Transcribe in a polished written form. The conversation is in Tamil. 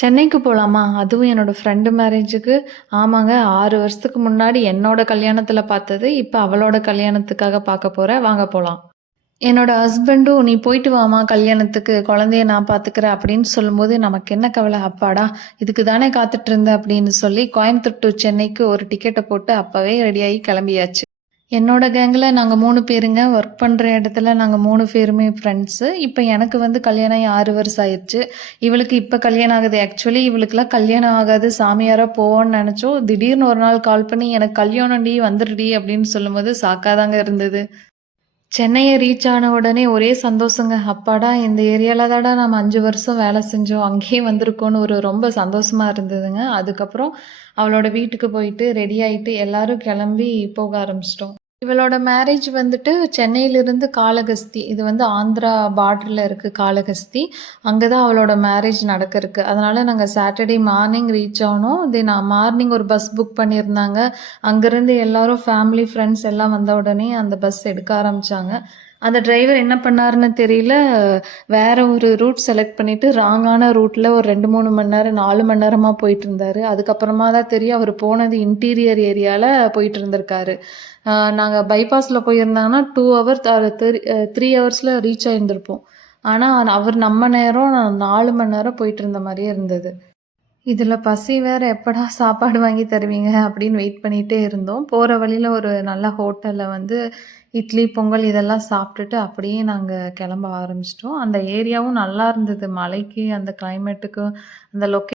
சென்னைக்கு போலாமா? அதுவும் என்னோட ஃப்ரெண்டு மேரேஜுக்கு. ஆமாங்க. 6 வருஷத்துக்கு முன்னாடி என்னோட கல்யாணத்துல பார்த்தது. இப்ப அவளோட கல்யாணத்துக்காக பார்க்க போறேன். வாங்க போலாம். என்னோட ஹஸ்பண்டும், "நீ போயிட்டு வாம்மா கல்யாணத்துக்கு. குழந்தைய நான் பார்த்துக்கிறேன்" அப்படின்னு சொல்லும்போது, நமக்கு என்ன கவல, அப்பாடா! இதுக்கு தானே காத்துட்டு இருந்தேன் அப்படின்னு சொல்லி, கோயம்புத்தூர் டூ சென்னைக்கு ஒரு டிக்கெட்ட போட்டு அப்பவே ரெடியாகி கிளம்பியாச்சு. என்னோட கேங்ல நாங்க 3 பேருங்க. ஒர்க் பண்ற இடத்துல நாங்க 3 பேருமே ஃப்ரெண்ட்ஸு. இப்ப எனக்கு வந்து கல்யாணம் ஆகி 6 வருஷம் ஆயிருச்சு. இவளுக்கு இப்ப கல்யாணம் ஆகுது. ஆக்சுவலி இவளுக்குலாம் கல்யாணம் ஆகாது. சாமியாரா போவோன்னு நெனச்சோம். திடீர்னு ஒரு நாள் கால் பண்ணி, "எனக்கு கல்யாணம்டி வந்துருடி" அப்படின்னு சொல்லும்போது ஷாக்கா தாங்க இருந்தது. சென்னைய ரீச் ஆன உடனே ஒரே சந்தோஷங்க. அப்பாடா! இந்த ஏரியால தான்டா நம்ம 5 வருஷம் வேலை செஞ்சோம். அங்கேயே வந்திருக்கோன்னு ஒரு ரொம்ப சந்தோஷமா இருந்ததுங்க. அதுக்கப்புறம் அவளோட வீட்டுக்கு போயிட்டு ரெடி ஆயிட்டு எல்லாரும் கிளம்பி போக ஆரம்பிச்சிட்டோம். இவளோட மேரேஜ் வந்துட்டு சென்னையிலிருந்து காளகஸ்தி. இது வந்து ஆந்திரா பார்டர்ல இருக்கு காளகஸ்தி. அங்க தான் அவளோட மேரேஜ் நடக்க இருக்கு. அதனால நாங்க சாட்டர்டே மார்னிங் ரீச் ஆனோம். தென் மார்னிங் ஒரு பஸ் புக் பண்ணியிருந்தாங்க. அங்கருந்து எல்லாரும் ஃபேமிலி, ஃப்ரெண்ட்ஸ் எல்லாம் வந்த உடனே அந்த பஸ் எடுக்க ஆரம்பிச்சாங்க. அந்த டிரைவர் என்ன பண்ணாருன்னு தெரியல. வேற ஒரு ரூட் செலக்ட் பண்ணிட்டு ராங்கான ரூட்ல ஒரு 2, 3 மணி நேரம், 4 மணி நேரமா போயிட்டுருந்தாரு. அதுக்கப்புறமா தான் தெரியும் அவரு போனது இன்டீரியர் ஏரியால போயிட்டு இருந்திருக்காரு. நாங்க பைபாஸ்ல போயிருந்தாங்கன்னா 2 ஹவர் ஆர் 3 ஹவர்ஸ்ல ரீச் ஆயிருந்திருப்போம். ஆனா அவர் நம்ம நேரம் 4 மணி நேரம் போயிட்டு இருந்த மாரியே இருந்தது. இதுல பசி வேற எப்படா சாப்பாடு வாங்கி தருவீங்க அப்படின்னு வெயிட் பண்ணிட்டே இருந்தோம். போற வழியில ஒரு நல்ல ஹோட்டல்ல வந்து இட்லி, பொங்கல் இதெல்லாம் சாப்பிட்டுட்டு அப்படியே நாங்க கிளம்ப ஆரம்பிச்சுட்டோம். அந்த ஏரியாவும் நல்லா இருந்தது. மலைக்கு, அந்த கிளைமேட்டுக்கு, அந்த